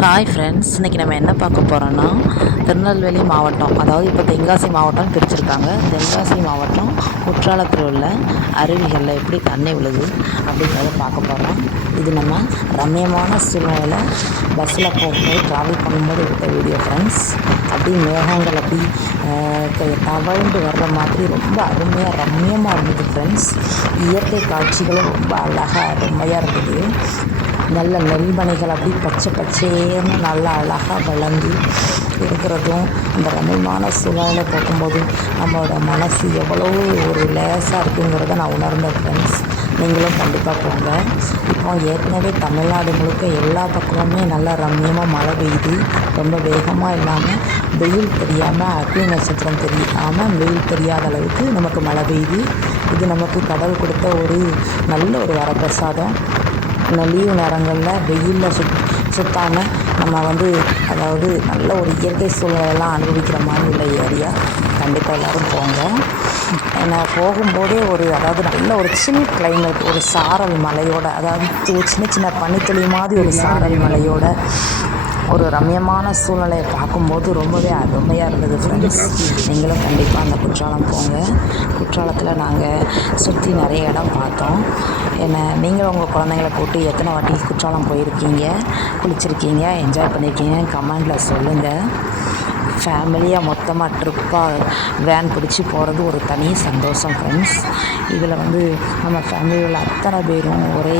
Hi friends இன்றைக்கி நம்ம என்ன பார்க்க போகிறோன்னா திருநெல்வேலி மாவட்டம் அதாவது இப்போ தென்காசி மாவட்டம்னு பிரிச்சிருக்காங்க. தென்காசி மாவட்டம் குற்றாலத்தில் உள்ள அருவிகளில் எப்படி தண்ணி விழுது அப்படிங்கிறத பார்க்க போகிறோம் இது நம்ம ரம்மியமான சூழ்நிலையில் பஸ்ஸில் போகும்போது ட்ராவல் பண்ணும்போது எடுத்த வீடியோ ஃப்ரெண்ட்ஸ் அப்படி மேகங்கள் அப்படி தவழ்ந்து வர்ற மாதிரி ரொம்ப அருமையாக ரம்மியமாக இருந்தது ஃப்ரெண்ட்ஸ் இயற்கை காட்சிகளும் ரொம்ப அழகாக அருமையாக இருந்தது. நல்ல நெல்மணிகள் அப்படி பச்சை பச்சேன்னு நல்லா அழகாக வளர்ந்து இருக்கிறதும் இந்த ரம்மியமான சூழலை பார்க்கும்போது நம்மளோட மனசு எவ்வளோ ஒரு லேசாக இருக்குங்கிறத நான் உணர்ந்தேன் ஃப்ரெண்ட்ஸ் நீங்களும் கண்டிப்பாக போங்க. இப்போ ஏற்கனவே தமிழ்நாடு முழுக்க எல்லா பக்கமுமே நல்லா ரம்மியமாக மழை பெய்யுது. ரொம்ப வேகமாக இல்லாமல் வெயில் தெரியாமல் அக்னி நட்சத்திரம் தெரியாமல் வெயில் தெரியாத அளவுக்கு நமக்கு மழை பெய்யுது. இது நமக்கு கடவுள் கொடுத்த ஒரு நல்ல ஒரு வரப்பிரசாதம். லீவு நேரங்களில் வெயிலில் சுத் சுத்தாமல் நம்ம வந்து அதாவது நல்ல ஒரு இயற்கை சூழ்நிலையெல்லாம் அனுபவிக்கிற மாதிரி உள்ள ஏரியா. கண்டிப்பாக எல்லோரும் போங்க. நான் போகும்போதே ஒரு அதாவது நல்ல ஒரு சின்ன கிளைமேட் ஒரு சாரல் மலையோட அதாவது ஒரு சின்ன சின்ன பனித்துளி மாதிரி ஒரு சாரல் மலையோட ஒரு ரம்மியமான சூழ்நிலையை பார்க்கும்போது ரொம்பவே அருமையாக இருந்தது ஃப்ரெண்ட்ஸ் நீங்களும் கண்டிப்பாக அந்த குற்றாலம் போங்க. குற்றாலத்தில் நாங்கள் சுற்றி நிறைய இடம் பார்த்தோம். என்ன நீங்களும் உங்கள் குழந்தைங்கள கூட்டி எத்தனை வாட்டி குற்றாலம் போயிருக்கீங்க? குளிச்சிருக்கீங்க? என்ஜாய் பண்ணியிருக்கீங்க கமெண்டில் சொல்லுங்கள் ஃபேமிலியாக மொத்தமாக ட்ரிப்பாக வேன் பிடிச்சி போகிறது ஒரு தனி சந்தோஷம் ஃப்ரெண்ட்ஸ் இதில் வந்து நம்ம ஃபேமிலியில் அத்தனை பேரும் ஒரே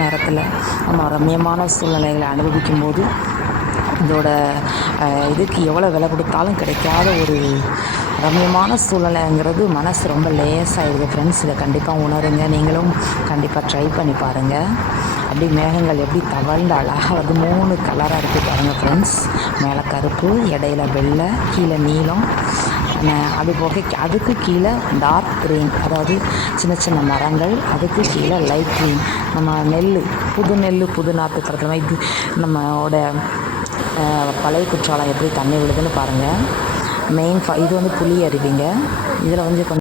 நேரத்தில் நம்ம ரம்மியமான சூழ்நிலைகளை அனுபவிக்கும் போது இதோட இதுக்கு எவ்வளோ விலை கொடுத்தாலும் கிடைக்காத ஒரு ரம்மியமான சூழ்நிலைங்கிறது மனசு ரொம்ப லேசாகிடுது ஃப்ரெண்ட்ஸ் இதை கண்டிப்பாக உணருங்க. நீங்களும் கண்டிப்பாக ட்ரை பண்ணி பாருங்கள் அப்படி மேகங்கள் எப்படி தவழ்ந்து அழகாக வந்து மூணு கலராக இருக்குது பாருங்கள் ஃப்ரெண்ட்ஸ் மேலே கருப்பு இடையில வெள்ளை கீழே நீளம் அது போக அதுக்கு கீழே டார்க் க்ரீன் அதாவது சின்ன சின்ன மரங்கள். அதுக்கு கீழே லைட் க்ரீன் நம்ம நெல் புது நெல் புது நாற்று தரத்துல மாதிரி இது நம்மளோட பழைய குற்றாலம் எப்படி தண்ணி விழுதுன்னு பாருங்கள் மெயின் இது வந்து புளி அருவிங்க இதில் வந்து கொஞ்சம்